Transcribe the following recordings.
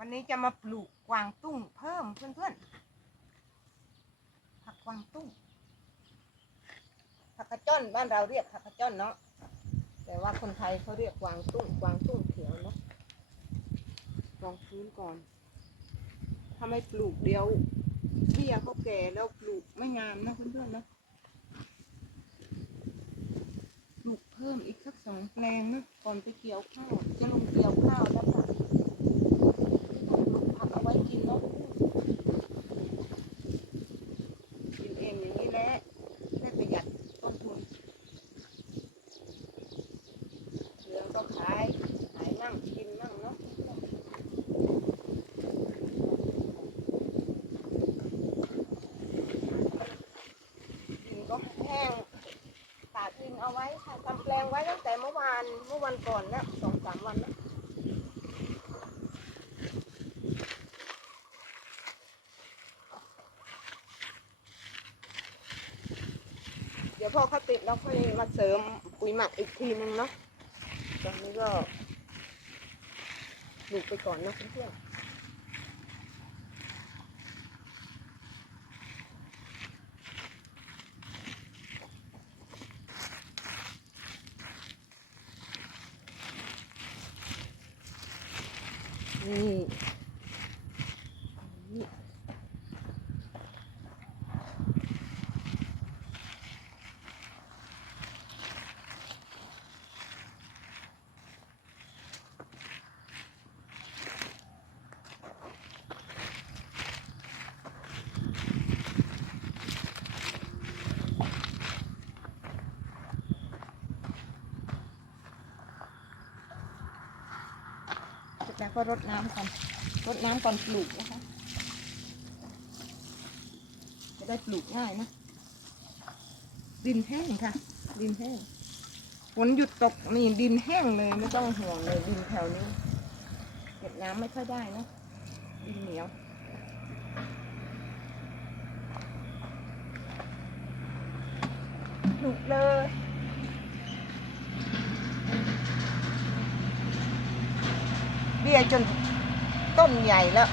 วันนี้จะมาปลูกกวางตุ้งเพิ่มเพื่อนๆผักกวางตุ้งผักกระจ้อนบ้านเราเรียกผักกระจ้อนเนาะแต่ว่าคนไทยเขาเรียกกวางตุ้งกวางตุ้งเขียวเนาะลองพื้นก่อนถ้าไม่ปลูกเดี๋ยวเบี้ยเขาแก่แล้วปลูกไม่งามนะเพื่อนๆเนาะปลูกเพิ่มอีกสักสองแปลงนะก่อนไปเกี่ยวข้าว จะลงเกี่ยวข้าวแล้วค่ะต้องปลูกผักเอาไว้กินเนาะกินเองอย่างนี้แหละได้ประหยัดต้นทุนเหลือก็ขายขายมั่งกินมั่งเนาะดินก็ แห้งตากดินเอาไว้ค่ะทำแปลงไว้ตั้งแต่เมื่อวานเมื่อวันก่อนแล้วสองสามวันแล้วเดี๋ยวพอเขาติดเราค่อยมาเสริมปุ๋ยหมักอีกทีนึงเนาะตอนนี้ก็ปลูกไปก่อนนะเพื่อนๆ นี่นี่ ก็รดน้ำก่อนรดน้ำก่อนปลูกนะคะจะได้ปลูกง่ายนะดินแห้งค่ะ ดินแห้งฝนหยุดตกนี่ดินแห้งเลยไม่ต้องห่วงเลยดินแถวนี้เก็บน้ำไม่ค่อยได้นะดินเหนียวปลูกเลย บี้ยจนต้นใหญ่แล้ว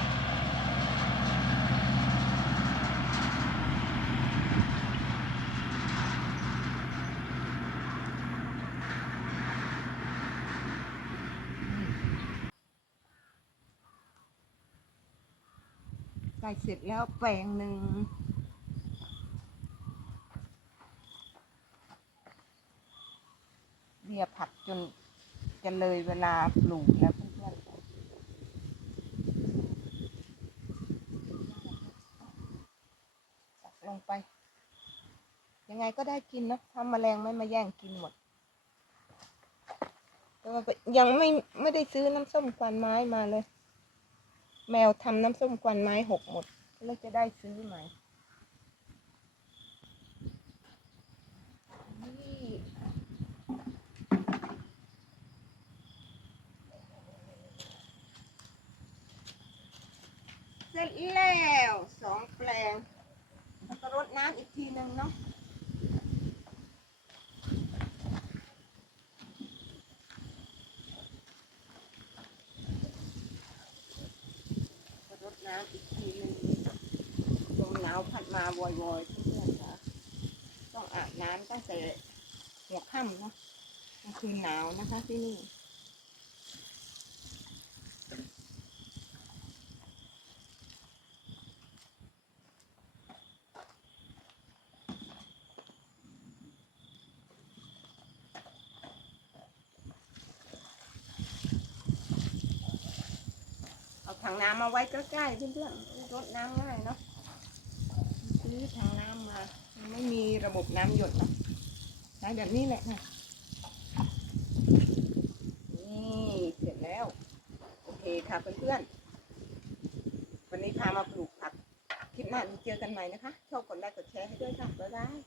ใส่เสร็จแล้วแปลงหนึ่งเบียผักจนจะเลยเวลาปลูกแล้วเพื่อนๆตักล งไป ยังไงก็ได้กินนะถ้าแมลงไม่มาแย่งกินหมดยังไม่ไม่ได้ซื้อน้ำส้มควันไม้มาเลย แมวทำน้ำส้มควันไม้หกหมดแล้วจะได้ซื้อใหม่เสร็จแล้วสองแปลง รดน้ำอีกทีหนึ่งเนาะรดน้ำอีกทีหนึ่งลมหนาวพัดมาบ่อยๆเพื่อนๆค่ะต้องอาบน้ำตั้งแต่หัวค่ำเนาะคืนหนาวนะคะที่นี่ ถังน้ำมาไว้ใกล้ๆเพื่อนๆรดน้ำง่ายเนาะซื้อถังน้ำมาไม่มีระบบน้ำหยดนะใช้แบบนี้แหละค่ะนี่เสร็จแล้ว โอเคค่ะเพื่อนๆวันนี้พามาปลูกผักคลิปหน้าเจอกันใหม่นะคะชอบกดไลค์กดแชร์ให้ด้วยค่ะบ๊ายบาย